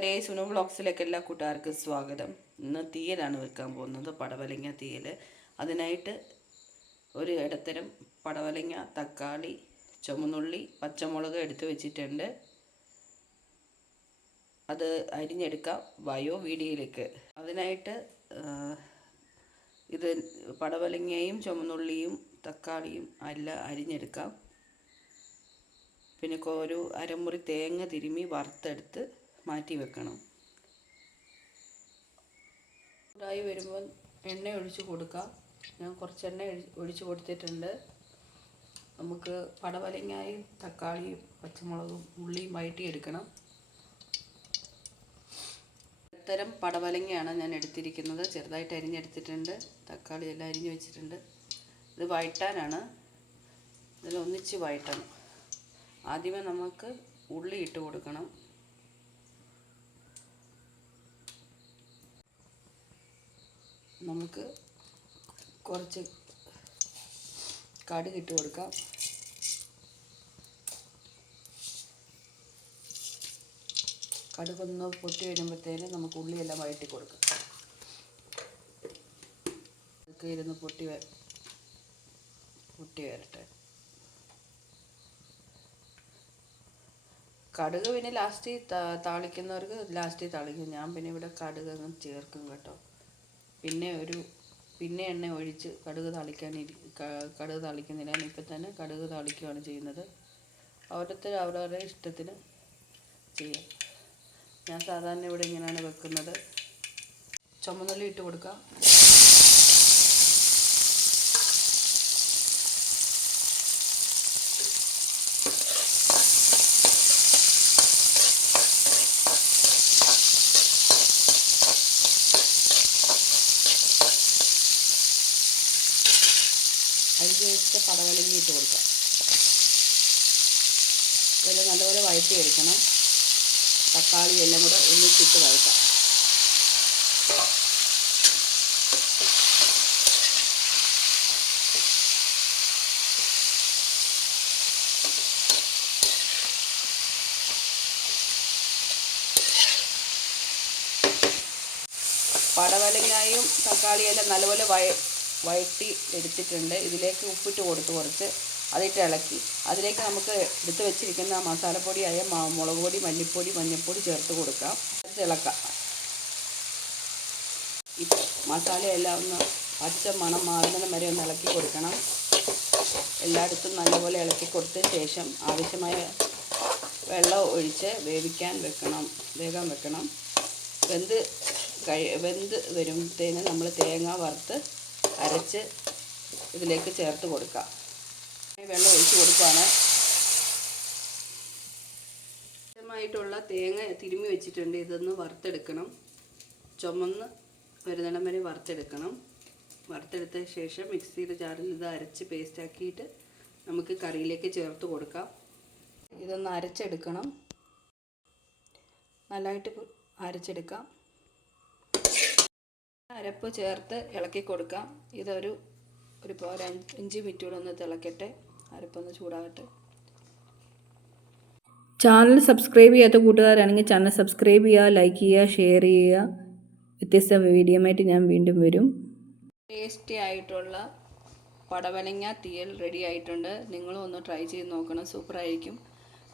കൂട്ടുകാരെ സുനു ബ്ലോഗ്സിലേക്ക് എല്ലാ കൂട്ടുകാർക്കും സ്വാഗതം. ഇന്ന് തീയലാണ് വെക്കാൻ പോകുന്നത് പടവലങ്ങ തീയൽ അതിനായിട്ട് ഒരു ഇടത്തരം പടവലങ്ങ തക്കാളി ചുമന്നുള്ളി പച്ചമുളക് എടുത്തു വെച്ചിട്ടുണ്ട്. അത് അരിഞ്ഞെടുക്കാം വയോ വീഡിയോയിലേക്ക്. അതിനായിട്ട് ഇത് പടവലങ്ങയും ചുമന്നുള്ളിയും തക്കാളിയും എല്ലാം അരിഞ്ഞെടുക്കാം. പിന്നെ ഒരു അരമുറി തേങ്ങ തിരുമ്മി വറുത്തെടുത്ത് മാറ്റി വെക്കണം. ചൂടായി വരുമ്പോൾ എണ്ണ ഒഴിച്ച് കൊടുക്കാം. ഞാൻ കുറച്ച് എണ്ണ ഒഴിച്ച് കൊടുത്തിട്ടുണ്ട്. നമുക്ക് പടവലങ്ങായും തക്കാളിയും പച്ചമുളകും ഉള്ളിയും വഴറ്റിയെടുക്കണം ഇത്തരം പടവലങ്ങയാണ് ഞാൻ എടുത്തിരിക്കുന്നത്. ചെറുതായിട്ട് അരിഞ്ഞെടുത്തിട്ടുണ്ട്. തക്കാളി എല്ലാം അരിഞ്ഞു വെച്ചിട്ടുണ്ട്. ഇത് വഴറ്റാനാണ് ഇതിൽ ഒന്നിച്ച് വഴറ്റണം ആദ്യമേ നമുക്ക് ഉള്ളി ഇട്ട് കൊടുക്കണം. നമുക്ക് കുറച്ച് കടുക് ഇട്ട് കൊടുക്കാം. കടുകൊന്ന് പൊട്ടി വരുമ്പോഴത്തേന് നമുക്ക് ഉള്ളിയെല്ലാം വഴറ്റി കൊടുക്കാം. ഇതൊക്കെ ഇരുന്ന് പൊട്ടി പൊട്ടി വരട്ടെ. കടുക് പിന്നെ ലാസ്റ്റ് താളിക്കുന്നവർക്ക് ലാസ്റ്റ് താളിക്കും. ഞാൻ പിന്നെ ഇവിടെ കടുക് ചേർക്കും കേട്ടോ. പിന്നെ ഒരു പിന്നെ എണ്ണ ഒഴിച്ച് കടുക് താളിക്കാൻ ഇരി കടുക് താളിക്കുന്നില്ല. ഇപ്പം തന്നെ കടുക് താളിക്കുകയാണ് ചെയ്യുന്നത്. ഓരോരുത്തർ അവരവരുടെ ഇഷ്ടത്തിന് ചെയ്യാം. ഞാൻ സാധാരണ ഇവിടെ ഇങ്ങനെയാണ് വെക്കുന്നത്. ചുമന്നുള്ളി ഇട്ട് കൊടുക്കാം. അരിഞ്ഞ് വെച്ച പടവലങ്ങി ഇട്ട് കൊടുക്കാം. ഇതെല്ലാം നല്ലപോലെ വഴറ്റി എടുക്കണം. തക്കാളി എല്ലാം കൂടെ ഒന്നിച്ചിട്ട് വഴറ്റാം. പടവലങ്ങായും തക്കാളിയെല്ലാം നല്ലപോലെ വയ വഴറ്റി എടുത്തിട്ടുണ്ട്. ഇതിലേക്ക് ഉപ്പിട്ട് കൊടുത്ത് കുറച്ച് അതിട്ട് ഇളക്കി. അതിലേക്ക് നമുക്ക് എടുത്ത് വെച്ചിരിക്കുന്ന മസാലപ്പൊടിയായ മുളക് പൊടി മല്ലിപ്പൊടി മഞ്ഞൾപ്പൊടി ചേർത്ത് കൊടുക്കാം. ഇളക്കാം. മസാലയെല്ലാം ഒന്ന് പച്ച മണം മാറുന്നത് വരെ ഒന്ന് ഇളക്കി കൊടുക്കണം. എല്ലായിടത്തും നല്ലപോലെ ഇളക്കി കൊടുത്ത ശേഷം ആവശ്യമായ വെള്ളം ഒഴിച്ച് വേവിക്കാൻ വെക്കണം. വേഗം വെക്കണം. വെന്ത് കഴി വെന്ത് വരുമ്പോഴത്തേന് നമ്മൾ തേങ്ങ വറുത്ത് അരച്ച് ഇതിലേക്ക് ചേർത്ത് കൊടുക്കാം. വെള്ളം ഒഴിച്ച് കൊടുക്കുകയാണ് ആയിട്ടുള്ള തേങ്ങ തിരുമ്മി വെച്ചിട്ടുണ്ട്. ഇതൊന്ന് വറുത്തെടുക്കണം. ചുമന്ന് വരുന്നിടം വരെ വറുത്തെടുക്കണം. വറുത്തെടുത്ത ശേഷം മിക്സിയുടെ ജാറിൽ ഇത് അരച്ച് പേസ്റ്റാക്കിയിട്ട് നമുക്ക് കറിയിലേക്ക് ചേർത്ത് കൊടുക്കാം. ഇതൊന്ന് അരച്ചെടുക്കണം. നല്ലതായിട്ട് അരച്ചെടുക്കാം. അരപ്പ് ചേർത്ത് ഇളക്കി കൊടുക്കാം. ഇതൊരു ഒരു ഒരു അഞ്ച് അഞ്ച് മിനിറ്റ് കൂടെ ഒന്ന് തിളക്കട്ടെ. അരപ്പൊന്ന് ചൂടാകട്ടെ. ചാനൽ സബ്സ്ക്രൈബ് ചെയ്യാത്ത കൂട്ടുകാരാണെങ്കിൽ ചാനൽ സബ്സ്ക്രൈബ് ചെയ്യുക ലൈക്ക് ചെയ്യുക ഷെയർ ചെയ്യുക. വ്യത്യസ്ത വീഡിയോമായിട്ട് ഞാൻ വീണ്ടും വരും. ടേസ്റ്റി ആയിട്ടുള്ള പടവലങ്ങ തീയൽ റെഡി ആയിട്ടുണ്ട്. നിങ്ങളും ഒന്ന് ട്രൈ ചെയ്ത് നോക്കണം. സൂപ്പറായിരിക്കും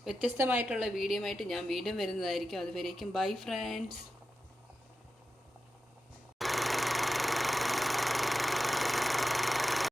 വ്യത്യസ്തമായിട്ടുള്ള വീഡിയോമായിട്ട് ഞാൻ വീണ്ടും വരുന്നതായിരിക്കും. അതുവരേക്കും. Bye friends